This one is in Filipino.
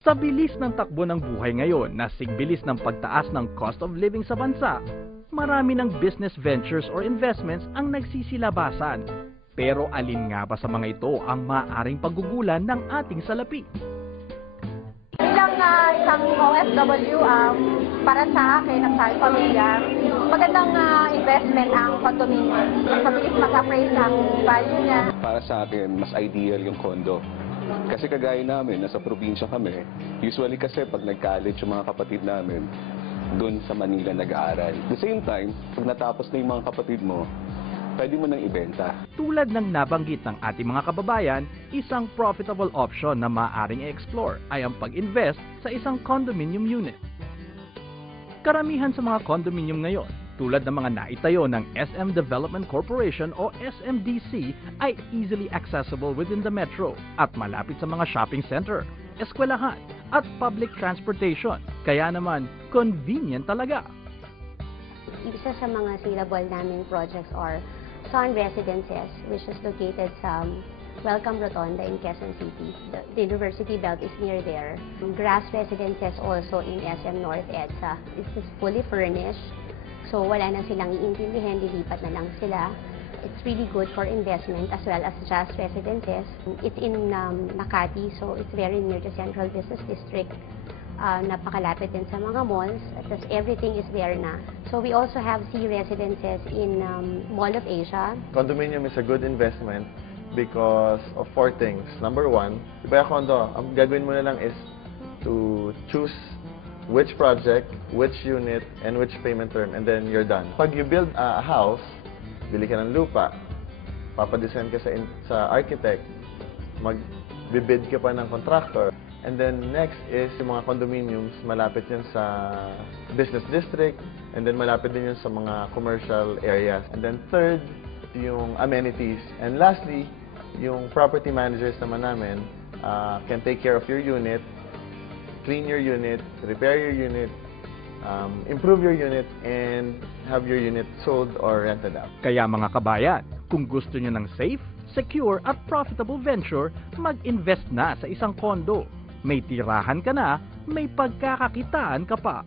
Sa bilis ng takbo ng buhay ngayon na sigbilis ng pagtaas ng cost of living sa bansa, marami ng business ventures or investments ang nagsisilabasan. Pero alin nga ba sa mga ito ang maaaring paggugulan ng ating salapi? Bilang isang OFW, para sa akin at sa aking pamilya, magandang investment ang condominium. Mas mabilis mas-appraise ang value niya. Para sa akin, mas ideal yung condo. Kasi kagaya namin, nasa probinsya kami, usually kasi pag nag-college yung mga kapatid namin, doon sa Manila nag-aaral. At the same time, pag natapos na yung mga kapatid mo, pwede mo nang ibenta. Tulad ng nabanggit ng ating mga kababayan, isang profitable option na maaaring i-explore ay ang pag-invest sa isang condominium unit. Karamihan sa mga condominium ngayon, tulad ng mga naitayo ng SM Development Corporation o SMDC, ay easily accessible within the metro at malapit sa mga shopping center, eskwelahan at public transportation. Kaya naman, convenient talaga. Isa sa mga saleable naming projects are Sun Residences, which is located sa Welcome Rotonda in Quezon City. The University Belt is near there. Grass Residences also in SM North EDSA. This is fully furnished, so wala na silang iintindihan, lilipat na lang sila. It's really good for investment as well as Jazz Residences. It's in Makati, so it's very near the Central Business District. Napakalapit din sa mga malls, at everything is there na. So we also have C Residences in Mall of Asia. Condominium is a good investment because of 4 things. Number 1, iba condo, ang gagawin mo na lang is to choose which project, which unit, and which payment term, and then you're done. Pag you build a house, bili ka ng lupa, papadesign ka sa architect, magbibid ka pa ng contractor, and then next is yung mga condominiums, malapit yun sa business district, and then malapit din yun sa mga commercial areas. And then third, yung amenities. And lastly, yung property managers naman namin can take care of your unit, clean your unit, repair your unit, improve your unit, and have your unit sold or rented out. Kaya mga kabayan, kung gusto nyo ng safe, secure at profitable venture, mag-invest na sa isang kondo. May tirahan ka na, may pagkakakitaan ka pa.